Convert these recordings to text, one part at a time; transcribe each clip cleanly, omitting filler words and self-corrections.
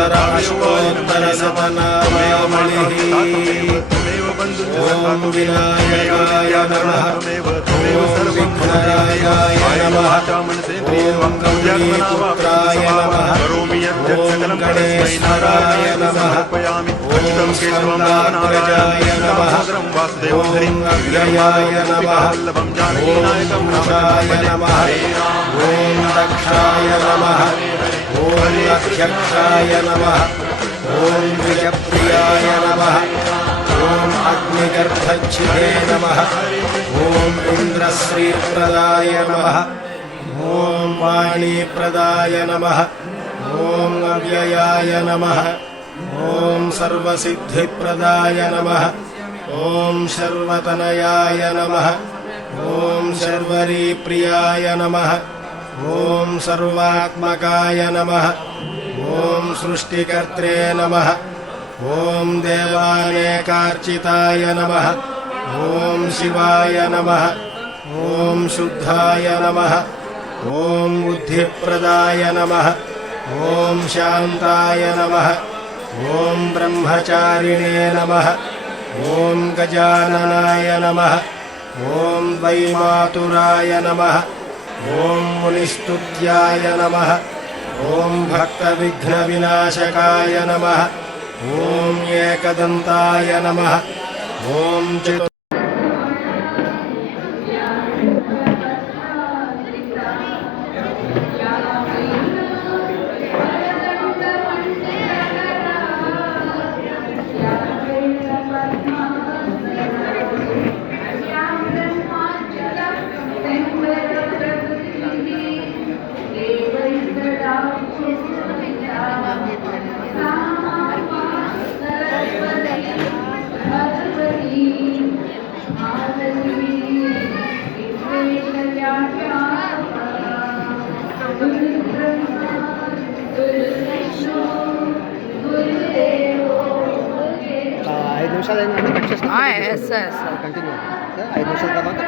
सहस्र अष्टोत्तर शतनामावलिः। ओम विनायकाय नमः। ओम विघ्नरायाय नमः। ओम गौरीपुत्राय नमः। ओम गणेश्वराय नमः। ओम स्कंदाग्रजाय नमः। ओम अव्ययाय नमः। ओम वृषाय नमः। ओम दक्षाय नमः। ओम अध्यक्षाय नमः। ओम द्विजप्रियाय नमः। ओम अग्निगर्भच्छिदे नमः। ओम इंद्रश्रीप्रदाय नमः। ओम वाणीप्रदाय नमः। ओम अव्ययाय नमः। ओम सर्वसिद्धिप्रदाय नमः। ओम सर्वतनयाय नमः। ओम सर्वरीप्रियाय नमः। ओम सर्वात्मकाय नमः। ओम सृष्टिकर्त्रे नमः। ओम देवानेकार्चिताय नमः। ओम शिवाय नमः। ओम शुद्धाय नमः। ओम बुद्धिप्रदाय नमः। ओम शांताय नमः। ओम ब्रह्मचारिणे नमः। ओम गजाननाय नमः। ओम वैमातुराय नमः। ओम मुनिस्तुत्याय नमः। ओम भक्तविघ्नविनाशकाय नमः। ओम एकदन्ताय नमः। ओम కంటిన్యూ 5 నిమిషాల తర్వాత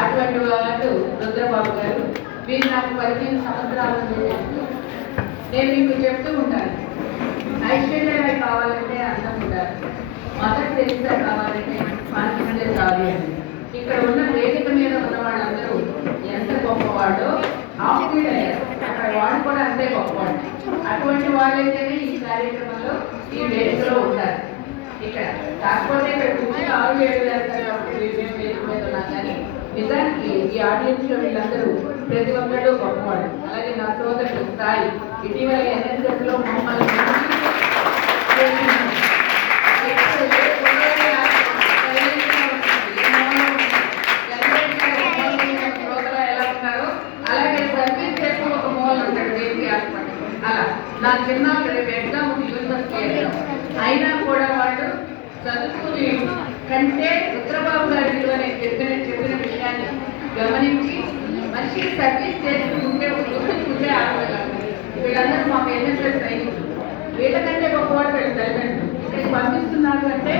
అటువంటి వాడు రుద్రబాబు గారు. మీరు నాకు 15 సంవత్సరాల నుండి నేను మీకు చెప్తూ ఉంటాను, ఐశ్వర్యరాయ్ కావాలంటే అందం ఉండాలి, మదర్ తెరిసా కావాలంటే కాన్ఫిడెన్స్ రావాలి అని. ఇక్కడ ఉన్న వేదిక మీద ఉన్న వాళ్ళందరూ ఎంత గొప్పవాడో ఆఫ్టీడయ్యారు, అక్కడ వాడు కూడా అంతే గొప్పవాడు. అటువంటి వాళ్ళైతేనే ఈ కార్యక్రమంలో ఈ వేదికలో ఉంటారు. ఇక్కడ కాకపోతే ఇక్కడ కూర్చొని 6-7 వేస్తారు కాబట్టి వేదిక మీద ఉన్నాం. కానీ నిజానికి ఈ ఆడియన్స్ లో వీళ్ళందరూ ప్రతి ఒక్కళ్ళు గొప్పవాడు. అలాగే నా సోదరుడు స్థాయి ఇటీవల NSS లో మమ్మల్ని ఎలా ఉన్నారో అలాగే సర్వీస్ చేస్తూ ఒక మోల్ ఉంటాడు దేవి హాస్పిటల్. అలా నా చిన్నప్పుడు రేపు ఎగ్జామ్ యూనివర్సిటీ ఎగ్జామ్ అయినా కూడా వాళ్ళు చదువుకుని కంటే రుద్రబాబు గారి విలువనే చెప్పిన విషయాన్ని గమనించి మంచి సర్వీస్ చేసుకుంటే గుర్తుంచుకుంటే ఆడగలరు. వీళ్ళందరూ మాకు NSS సైనికులు. వీళ్ళకంటే గొప్పవాడు వీళ్ళు తల్లిదండ్రులు. ఇక్కడికి పంపిస్తున్నారు అంటే